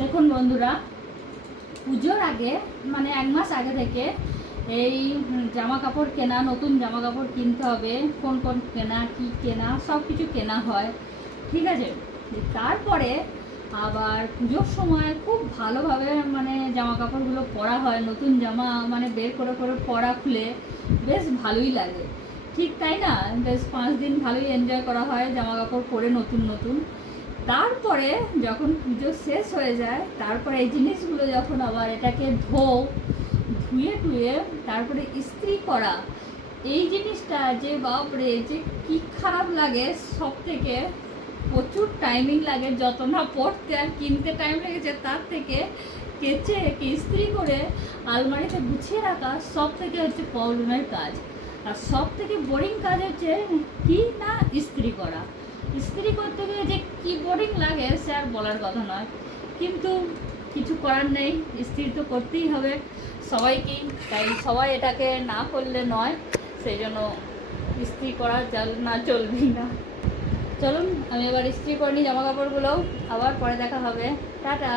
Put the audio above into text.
দেখুন বন্ধুরা, পুজোর আগে মানে 1 মাস আগে থেকে এই জামা কাপড় কেনা, নতুন জামা কাপড় কিনতে হবে, কোন কোন কেনা, কি কেনা, সব কিছু কেনা হয়, ঠিক আছে। তারপরে আবার পুজোর সময় খুব ভালোভাবে মানে জামা কাপড়গুলো পরা হয়, নতুন জামা মানে বের করে করে পরা খুলে বেশ ভালোই লাগে, ঠিক তাই না? বেশ 5 দিন ভালোই এনজয় করা হয় জামা কাপড় পরে নতুন নতুন। তারপরে যখন পুজো শেষ হয়ে যায়, তারপরে এই জিনিসগুলো যখন আবার এটাকে ধুয়ে টুয়ে তারপরে ইস্ত্রি করা, এই জিনিসটা যে বাপরে যে কি খারাপ লাগে, সব থেকে প্রচুর টাইমিং লাগে, যত না পড়তে আর কিনতে টাইম লেগেছে তার থেকে কেচে ইস্ত্রি করে আলমারিতে গুছিয়ে রাখা সব থেকে হচ্ছে প্রবলেমের কাজ। আর সব থেকে বোরিং কাজ হচ্ছে কি না, ইস্ত্রি করা। ইস্ত্রি করতে গিয়ে যে কি বোরিং লাগে সে আর বলার কথা নয়, কিন্তু কিছু করার নেই, ইস্ত্রি তো করতেই হবে সবাইকেই, তাই সবাই এটাকে না করলে নয়, সেই জন্য ইস্ত্রি করা না চলবেই না। চলুন আমি এবার ইস্ত্রি করে নিই জামা কাপড়গুলোও, আবার পরে দেখা হবে, টাটা।